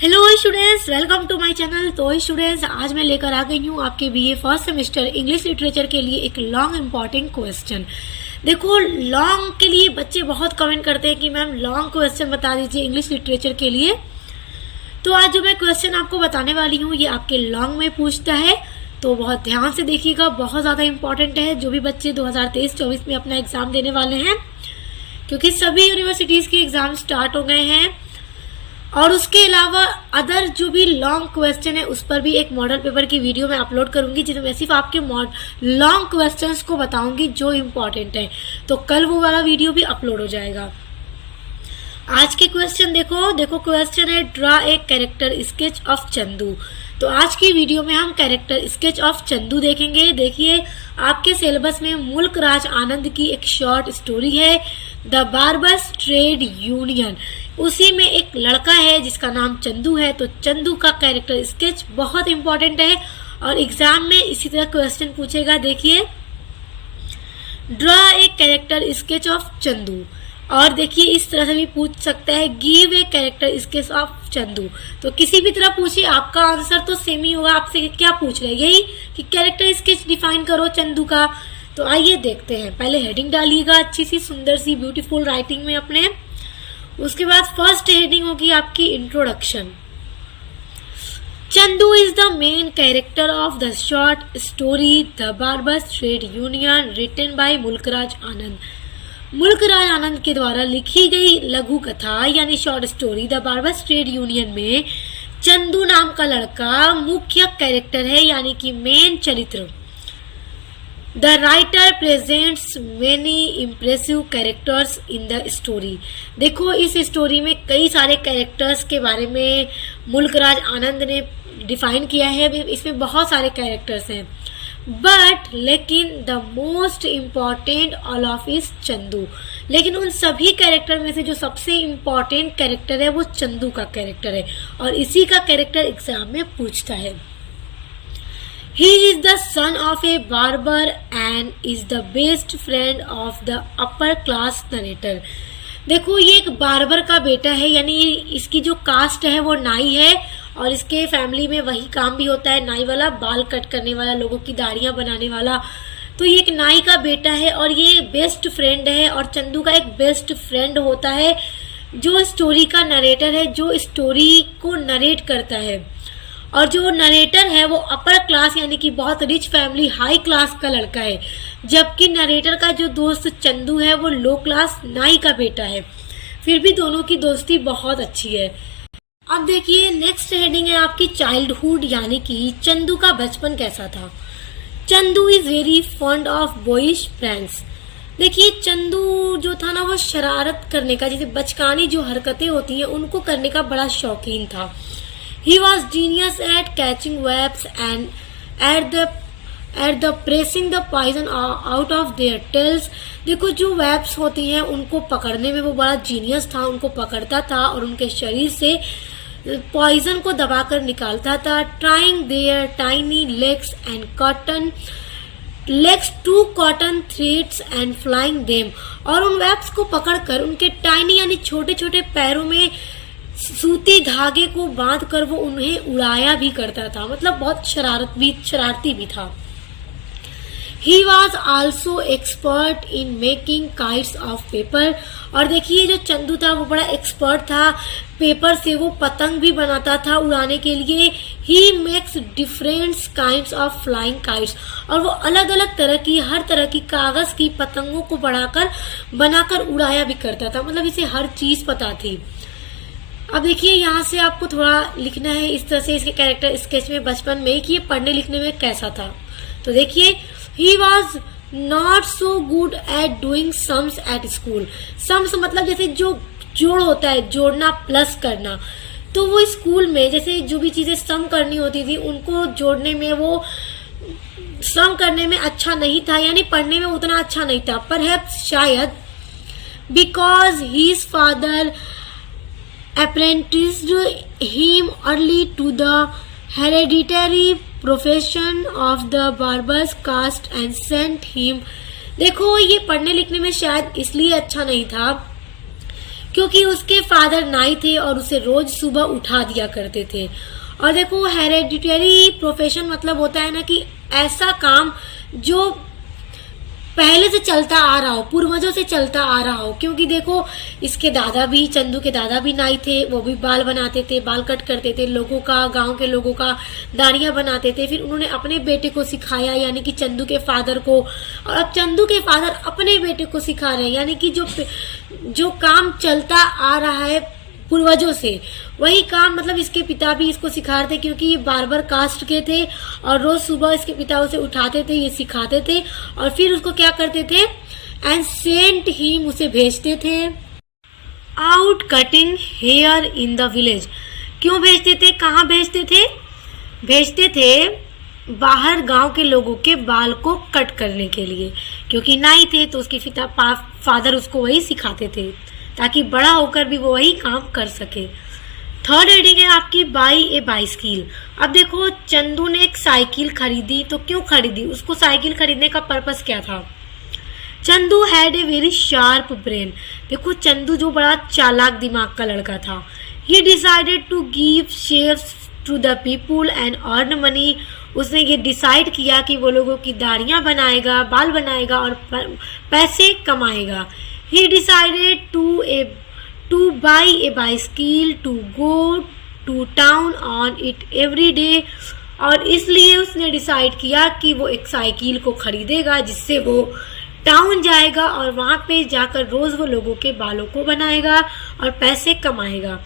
Hello students, welcome to my channel. तो students, आज मैं लेकर आ गई हूँ आपके BA first semester English literature के लिए एक लॉन्ग इंपॉर्टेंट क्वेश्चन। देखो, लॉन्ग के लिए बच्चे बहुत कमेंट करते हैं कि मैम लॉन्ग क्वेश्चन बता दीजिए इंग्लिश लिटरेचर के लिए। तो आज जो मैं क्वेश्चन आपको बताने वाली हूँ ये आपके लॉन्ग में पूछता है, तो बहुत ध्यान से देखिएगा, बहुत ज़्यादा इंपॉर्टेंट है जो भी बच्चे 2023-24 में अपना एग्ज़ाम देने वाले हैं, क्योंकि सभी यूनिवर्सिटीज़ के एग्ज़ाम स्टार्ट हो गए हैं। और उसके अलावा अदर जो भी लॉन्ग क्वेश्चन है उस पर भी एक मॉडल पेपर की वीडियो मैं अपलोड करूंगी, जिसमें मैं सिर्फ आपके लॉन्ग क्वेश्चंस को बताऊंगी जो इम्पोर्टेंट है। तो कल वो वाला वीडियो भी अपलोड हो जाएगा। आज के क्वेश्चन देखो क्वेश्चन है draw a character sketch of Chandu. तो आज की वीडियो में हम कैरेक्टर स्केच ऑफ चंदू देखेंगे। देखिए, आपके सिलेबस में मुल्क राज आनंद की एक शॉर्ट स्टोरी है द बार्बर्स ट्रेड यूनियन। उसी में एक लड़का है जिसका नाम चंदू है। तो चंदू का कैरेक्टर स्केच बहुत इंपॉर्टेंट है और एग्जाम में इसी तरह क्वेश्चन पूछेगा। देखिए, draw a character sketch of Chandu. और देखिए, इस तरह से भी पूछ सकता है give a character sketch of Chandu. तो किसी भी तरह पूछिए, आपका आंसर तो सेम ही होगा। आपसे क्या पूछ रहे हैं? यही कि कैरेक्टर स्केच डिफाइन करो चंदू का। तो आइए देखते हैं। पहले हेडिंग डालिएगा अच्छी सी, सुंदर सी, ब्यूटीफुल राइटिंग में अपने। उसके बाद फर्स्ट हेडिंग होगी आपकी introduction. Chandu is the main character of the short story the barber's trade union written by Mulk Raj Anand. Mulk Raj Anand के द्वारा लिखी गई लघु कथा यानी short story the barber's trade union में चंदू नाम का लड़का मुख्य कैरेक्टर है, यानी कि मेन चरित्र। The writer presents many impressive characters in the story. देखो, इस स्टोरी में कई सारे कैरेक्टर्स के बारे में मुल्कराज आनंद ने डिफाइन किया है। इसमें बहुत सारे कैरेक्टर्स हैं, बट लेकिन the most important all of is Chandu. लेकिन उन सभी कैरेक्टर में से जो सबसे इम्पॉर्टेंट कैरेक्टर है वो चंदू का कैरेक्टर है, और इसी का कैरेक्टर एग्जाम में पूछता है। He is the son of a barber and is the best friend of the upper class narrator। देखो, ये एक बार्बर का बेटा है, यानी इसकी जो कास्ट है वो नाई है, और इसके फैमिली में वही काम भी होता है नाई वाला, बाल कट करने वाला, लोगों की दाढ़ियाँ बनाने वाला। तो ये एक नाई का बेटा है और ये बेस्ट फ्रेंड है, और चंदू का एक बेस्ट फ्रेंड होता है जो स्टोरी का नरेटर है, जो स्टोरी को नरेट करता है। और जो नरेटर है वो अपर क्लास यानी कि बहुत रिच फैमिली, हाई क्लास का लड़का है, जबकि नरेटर का जो दोस्त चंदू है वो लो क्लास नाई का बेटा है। फिर भी दोनों की दोस्ती बहुत अच्छी है। अब देखिए, नेक्स्ट हेडिंग है आपकी चाइल्डहुड, यानी कि चंदू का बचपन कैसा था। Chandu is very fond of boys friends. देखिए, चंदू जो था ना वो शरारत करने का, जैसे बचकानी जो हरकतें होती हैं उनको करने का बड़ा शौकीन था। He was genius at catching wasps and at the pressing the poison out of their tails। देखो, जो वेब्स होती हैं उनको पकड़ने में वो बड़ा जीनियस था, उनको पकड़ता था और उनके शरीर से पॉइजन को दबाकर निकालता था। Trying their tiny legs to cotton threads and flying them। और उन वेब्स को पकड़कर उनके टाइनी यानी छोटे छोटे पैरों में सूती धागे को बांध कर वो उन्हें उड़ाया भी करता था। मतलब बहुत शरारती भी था। He was also expert in making kites of paper। और देखिए, जो चंदू था वो बड़ा एक्सपर्ट था, पेपर से वो पतंग भी बनाता था उड़ाने के लिए। He makes different kinds of flying kites। और वो अलग अलग तरह की, हर तरह की कागज की पतंगों को बनाकर उड़ाया भी करता था। मतलब इसे हर चीज पता थी। अब देखिए, यहाँ से आपको थोड़ा लिखना है इस तरह से इसके कैरेक्टर स्केच में बचपन में कि ये पढ़ने लिखने में कैसा था। तो देखिए, he was not so good at doing sums at school. Sums मतलब जैसे जो जोड़ होता है, जोड़ना प्लस करना। तो वो स्कूल में जैसे जो भी चीजें सम करनी होती थी उनको जोड़ने में, वो सम करने में अच्छा नहीं था, यानी पढ़ने में उतना अच्छा नहीं था। परहैप्स शायद because his father apprenticed him early to the hereditary profession of the barber's caste and sent him। देखो, ये पढ़ने लिखने में शायद इसलिए अच्छा नहीं था क्योंकि उसके फादर नाई थे और उसे रोज सुबह उठा दिया करते थे। और देखो, हेरेडिटरी प्रोफेशन मतलब होता है ना कि ऐसा काम जो पहले से चलता आ रहा हो, पूर्वजों से चलता आ रहा हो। क्योंकि देखो, इसके दादा भी, चंदू के दादा भी नाई थे, वो भी बाल बनाते थे, बाल कट करते थे, लोगों का, गांव के लोगों का दाढ़ियां बनाते थे। फिर उन्होंने अपने बेटे को सिखाया, यानी कि चंदू के फादर को, और अब चंदू के फादर अपने बेटे को सिखा रहे हैं। यानी कि जो काम चलता आ रहा है पूर्वजों से, वही काम मतलब इसके पिता भी इसको सिखा रहे थे। क्योंकि ये बार्बर कास्ट के थे और रोज सुबह इसके पिता उसे उठाते थे, ये सिखाते थे और फिर उसको क्या करते थे, एंड सेंट हिम, उसे भेजते थे out cutting here in the village. क्यों भेजते थे, कहाँ भेजते थे? भेजते थे बाहर गांव के लोगों के बाल को कट करने के लिए। क्योंकि नाई थे तो उसके फादर उसको वही सिखाते थे ताकि बड़ा होकर भी वो वही काम कर सके। थर्ड हेडिंग है आपकी बाई ए बाइसिकल। अब देखो, चंदू ने एक साइकिल खरीदी। तो क्यों खरीदी? उसको साइकिल खरीदने का पर्पस क्या था? Chandu had a very sharp brain. देखो, चंदू जो बड़ा चालाक दिमाग का लड़का था। He decided to give shares to the people and earn money. उसने ये डिसाइड किया कि वो लोगों की दाढ़ियां बनाएगा, बाल बनाएगा और पैसे कमाएगा। He decided to buy a bicycle to go to town on it every day। और इसलिए उसने डिसाइड किया कि वो एक साइकिल को खरीदेगा जिससे वो टाउन जाएगा और वहाँ पे जाकर रोज वो लोगों के बालों को बनाएगा और पैसे कमाएगा।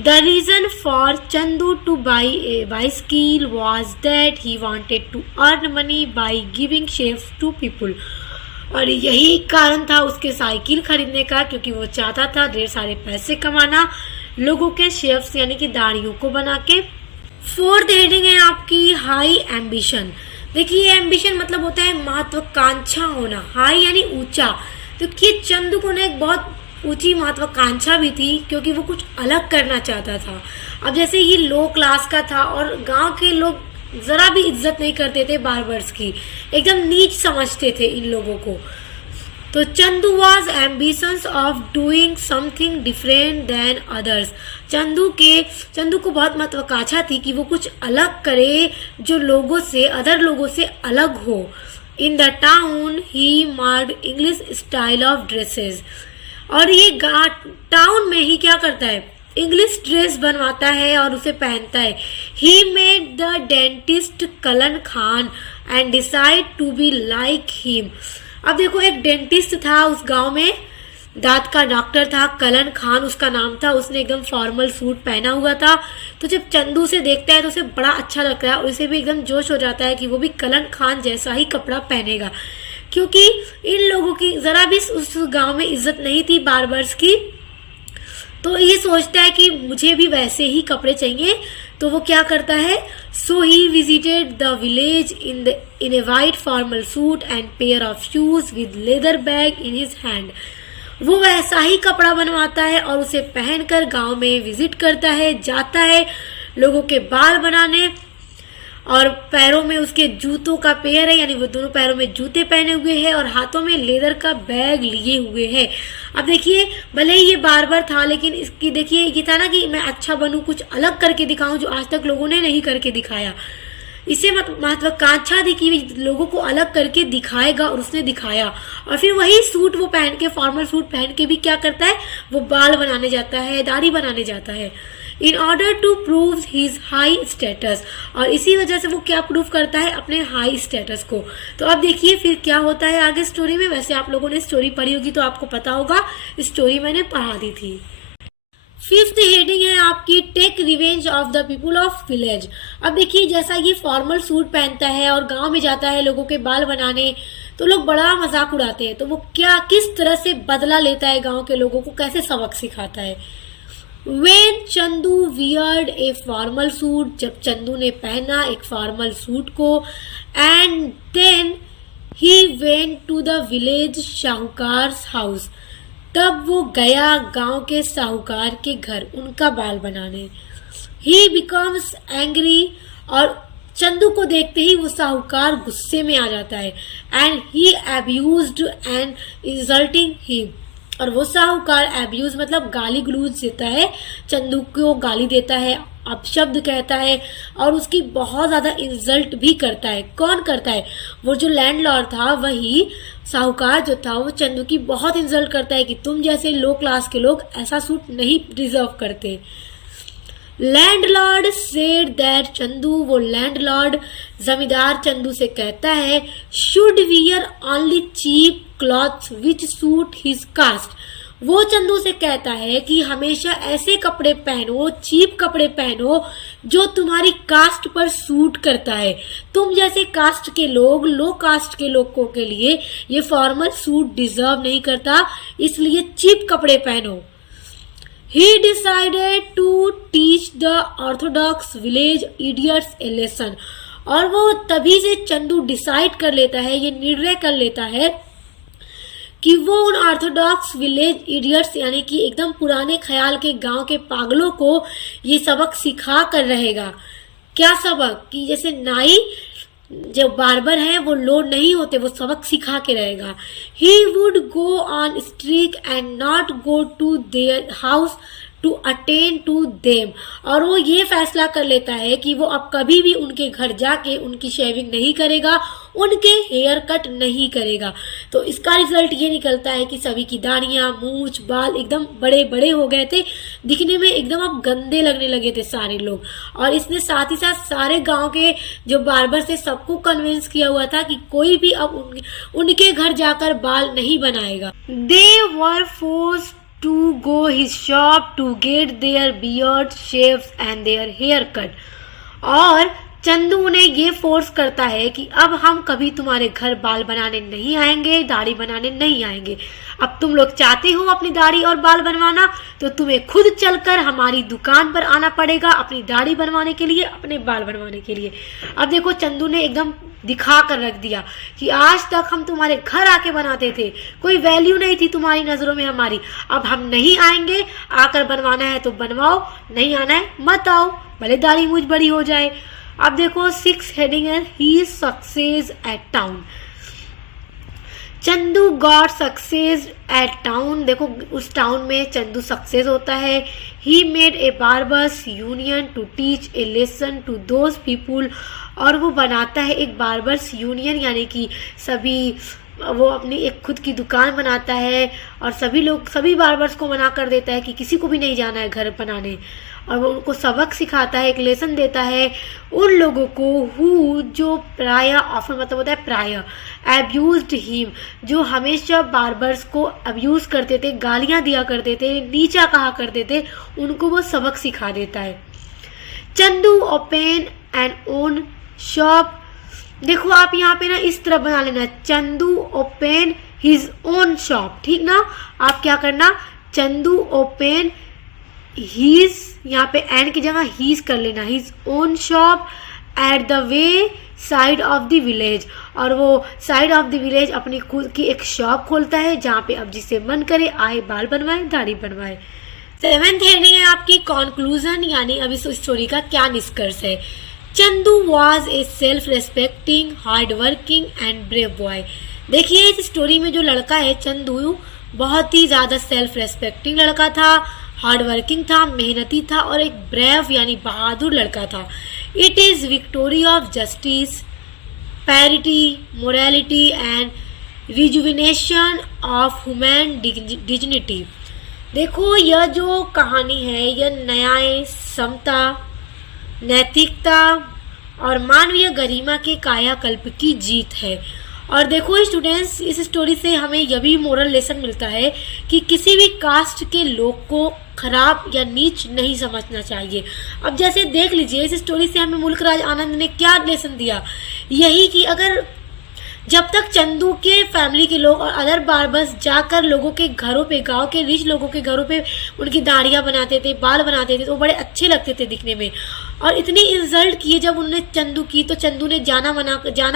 The reason for Chandu to buy a bicycle was that he wanted to earn money by giving shares to people। और यही कारण था उसके साइकिल खरीदने का, क्योंकि वो चाहता था ढेर सारे पैसे कमाना लोगों के शेफ्स यानी कि दाढ़ियों को बना के। फोर्थ हेडिंग है आपकी हाई एम्बिशन। देखिए, एम्बिशन मतलब होता है महत्वाकांक्षा होना। हाई यानी ऊंचा। तो देखिए, चंदू को ना एक बहुत ऊंची महत्वाकांक्षा भी थी, क्योंकि वो कुछ अलग करना चाहता था। अब जैसे ये लो क्लास का था और गांव के लोग जरा भी इज्जत नहीं करते थे बार्बर्स की, एकदम नीच समझते थे इन लोगों को। तो Chandu was ambitions of doing something different than others. Chandu को बहुत महत्वाकांक्षा थी कि वो कुछ अलग करे जो अदर लोगों से अलग हो। In the town he admired English style of dresses. और ये टाउन में ही क्या करता है, इंग्लिश ड्रेस बनवाता है और उसे पहनता है। He made the dentist Kalan Khan and decide to be like him. अब देखो, एक डेंटिस्ट था उस गांव में, दांत का डॉक्टर था, कलन खान उसका नाम था। उसने एकदम फॉर्मल सूट पहना हुआ था। तो जब चंदू से देखता है तो उसे बड़ा अच्छा लगता है और उसे भी एकदम जोश हो जाता है कि वो भी कलन खान जैसा ही कपड़ा पहनेगा। क्योंकि इन लोगों की जरा भी उस गांव में इज्जत नहीं थी बार्बर्स की, तो ये सोचता है कि मुझे भी वैसे ही कपड़े चाहिए। तो वो क्या करता है, so he visited the village in a white formal suit and pair of shoes with leather bag in his hand. वो वैसा ही कपड़ा बनवाता है और उसे पहनकर गांव में विजिट करता है, जाता है लोगों के बाल बनाने। और पैरों में उसके जूतों का पेयर है, यानी वो दोनों पैरों में जूते पहने हुए हैं और हाथों में लेदर का बैग लिए हुए हैं। अब देखिए, भले ही ये बार्बर था, लेकिन इसकी देखिए ये था ना कि मैं अच्छा बनूं, कुछ अलग करके दिखाऊं जो आज तक लोगों ने नहीं करके दिखाया। इसे महत्वाकांक्षा थी कि लोगों को अलग करके दिखाएगा और उसने दिखाया। और फिर वही सूट वो पहन के, फॉर्मल सूट पहन के भी क्या करता है, वो बाल बनाने जाता है, दाढ़ी बनाने जाता है, in order to prove his high status. और इसी वजह से वो क्या प्रूव करता है, अपने हाई स्टेटस को। तो अब देखिए फिर क्या होता है आगे स्टोरी में। वैसे आप लोगों ने स्टोरी पढ़ी होगी तो आपको पता होगा, स्टोरी मैंने पढ़ा दी थी। फिफ्थ हेडिंग है आपकी take revenge of the people of village. अब देखिए, जैसा ये फॉर्मल सूट पहनता है और गांव में जाता है लोगों के बाल बनाने, तो लोग बड़ा मजाक उड़ाते हैं। तो वो किस तरह से बदला लेता है, गांव के लोगों को कैसे सबक सिखाता है। When Chandu weared a formal suit, जब चंदू ने पहना एक फॉर्मल सूट को, and then he went to the village शाहूकार's हाउस, तब वो गया गांव के साहूकार के घर उनका बाल बनाने। ही बिकम्स एंग्री, और चंदू को देखते ही वो साहूकार गुस्से में आ जाता है। And he abused and insulting him, और वो साहूकार एब्यूज मतलब गाली गलूज देता है, चंदू को गाली देता है, अपशब्द कहता है और उसकी बहुत ज़्यादा इंसल्ट भी करता है। कौन करता है? वो जो लैंडलॉर्ड था, वही साहूकार जो था, वो चंदू की बहुत इंसल्ट करता है कि तुम जैसे लो क्लास के लोग ऐसा सूट नहीं डिजर्व करते। लैंडलॉर्ड सेड दैट चंदू, वो लैंडलॉर्ड जमींदार चंदू से कहता है, should wear only cheap clothes which suit his caste. वो चंदू से कहता है कि हमेशा ऐसे कपड़े पहनो, चीप कपड़े पहनो जो तुम्हारी कास्ट पर सूट करता है। तुम जैसे कास्ट के लोग, लो कास्ट के लोगों के लिए ये फॉर्मल सूट डिजर्व नहीं करता, इसलिए चीप कपड़े पहनो। He decided to teach the orthodox village idiots a lesson। और वो तभी से चंदू डिसाइड कर लेता है, ये निर्णय कर लेता है कि वो उन ऑर्थोडॉक्स विलेज इडियट्स यानी कि एकदम पुराने ख्याल के गांव के पागलों को ये सबक सिखा कर रहेगा। क्या सबक? कि जैसे नाई जो बार्बर है वो लोड नहीं होते, वो सबक सिखा के रहेगा। He would go on streak and not go to their house to attend to them। और वो ये फैसला कर लेता है कि वो अब कभी भी उनके घर जाके उनकी शेविंग नहीं करेगा, उनके हेयर कट नहीं करेगा। तो इसका रिजल्ट ये निकलता है कि सभी की दाढ़ियाँ, मूछ, बाल एकदम बड़े बड़े हो गए थे, दिखने में एकदम अब गंदे लगने लगे थे सारे लोग। और इसने साथ ही साथ सारे गांव के जो बार्बर से सबको कन्विंस किया हुआ था कि कोई भी अब उनके घर जाकर बाल नहीं बनाएगा। They were forced to go his shop to get their beard shaves and their hair cut। और चंदू उन्हें ये फोर्स करता है कि अब हम कभी तुम्हारे घर बाल बनाने नहीं आएंगे, दाढ़ी बनाने नहीं आएंगे। अब तुम लोग चाहते हो अपनी दाढ़ी और बाल बनवाना, तो तुम्हें खुद चलकर हमारी दुकान पर आना पड़ेगा अपनी दाढ़ी बनवाने के लिए, अपने बाल बनवाने के लिए। अब देखो चंदू ने एकदम दिखा कर रख दिया कि आज तक हम तुम्हारे घर आके बनाते थे, कोई वैल्यू नहीं थी तुम्हारी नज़रों में हमारी। अब हम नहीं आएंगे, आकर बनवाना है तो बनवाओ, नहीं आना है मत आओ, भले दाढ़ी मूछ बड़ी हो जाए। अब देखो 6 हेडिंग है, he success at town. Chandu got success at town. देखो उस टाउन में चंदू सक्सेस होता है। He made a barber's union to teach a lesson to those people. और वो बनाता है एक बार्बर्स यूनियन, यानी कि सभी, वो अपनी एक खुद की दुकान बनाता है और सभी बार्बर्स को मना कर देता है कि किसी को भी नहीं जाना है घर बनाने। और वो उनको सबक सिखाता है, एक लेसन देता है उन लोगों को हु जो प्राय ऑफन मतलब होता है प्राय एब्यूज्ड हिम, जो हमेशा बार्बर्स को अब्यूज करते थे, गालियां दिया करते थे, नीचा कहा करते थे, उनको वो सबक सिखा देता है। Chandu open and own shop. देखो आप यहाँ पे ना इस तरह बना लेना, Chandu open his own shop, ठीक ना। आप क्या करना, चंदू ओपन हीज, यहाँ पे एंड की जगह हीज कर लेना, his own shop at the way side of the village. और वो साइड ऑफ द विलेज अपनी खुद की एक शॉप खोलता है जहाँ पे अब जिसे मन करे आए बाल बनवाए, दाढ़ी बनवाए। 7th हेडिंग है आपकी कंक्लूजन, यानी अब इस स्टोरी का क्या निष्कर्ष है। Chandu was a self respecting, hard working and brave boy. देखिए इस स्टोरी में जो लड़का है चंदू, बहुत ही ज़्यादा सेल्फ रेस्पेक्टिंग लड़का था, हार्ड वर्किंग था, मेहनती था और एक ब्रेव यानी बहादुर लड़का था। It is victory of justice, parity, morality and rejuvenation of human dignity. देखो यह जो कहानी है यह न्याय, समता, नैतिकता और मानवीय गरिमा के कायाकल्प की जीत है। और देखो स्टूडेंट्स, इस स्टोरी से हमें यह भी मोरल लेसन मिलता है कि किसी भी कास्ट के लोग को खराब या नीच नहीं समझना चाहिए। अब जैसे देख लीजिए इस स्टोरी से हमें मुल्कराज आनंद ने क्या लेसन दिया, यही कि अगर जब तक चंदू के फैमिली के लोग और अदर बार्बर्स जाकर लोगों के घरों पे, गांव के रिच लोगों के घरों पे उनकी दाढ़ियाँ बनाते थे, बाल बनाते थे, तो बड़े अच्छे लगते थे दिखने में। और इतनी इंसल्ट किए जब उन्होंने चंदू की, तो चंदू ने जाना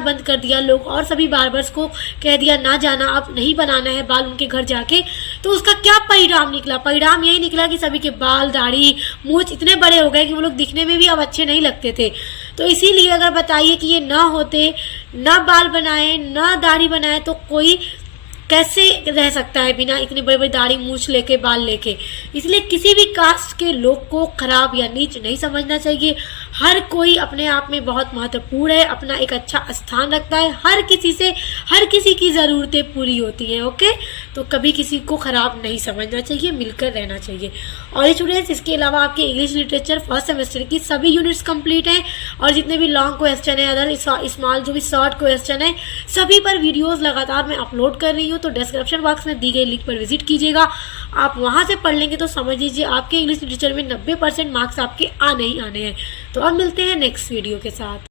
बंद कर दिया। लोग और सभी बार्बर्स को कह दिया ना जाना, अब नहीं बनाना है बाल उनके घर जाके। तो उसका क्या परिणाम निकला? परिणाम यही निकला कि सभी के बाल, दाढ़ी, मूछ इतने बड़े हो गए कि वो लोग दिखने में भी अब अच्छे नहीं लगते थे। तो इसीलिए अगर बताइए कि ये ना होते, ना बाल बनाए, ना दाढ़ी बनाए, तो कोई कैसे रह सकता है बिना इतनी बड़ी बड़ी दाढ़ी मूछ लेके बाल लेके। इसलिए किसी भी कास्ट के लोग को खराब या नीच नहीं समझना चाहिए। हर कोई अपने आप में बहुत महत्वपूर्ण है, अपना एक अच्छा स्थान रखता है, हर किसी की ज़रूरतें पूरी होती हैं। ओके, तो कभी किसी को ख़राब नहीं समझना चाहिए, मिलकर रहना चाहिए। और स्टूडेंट्स, इसके अलावा आपके इंग्लिश लिटरेचर फर्स्ट सेमेस्टर की सभी यूनिट्स कंप्लीट हैं और जितने भी लॉन्ग क्वेश्चन है, अदर स्मॉल जो भी शॉर्ट क्वेश्चन है, सभी पर वीडियोस लगातार मैं अपलोड कर रही हूँ। तो डिस्क्रिप्शन बॉक्स में दी गई लिंक पर विजिट कीजिएगा। आप वहाँ से पढ़ लेंगे तो समझ लीजिए आपके इंग्लिश लिटरेचर में 90% मार्क्स आपके आने ही आने हैं। तो अब मिलते हैं नेक्स्ट वीडियो के साथ।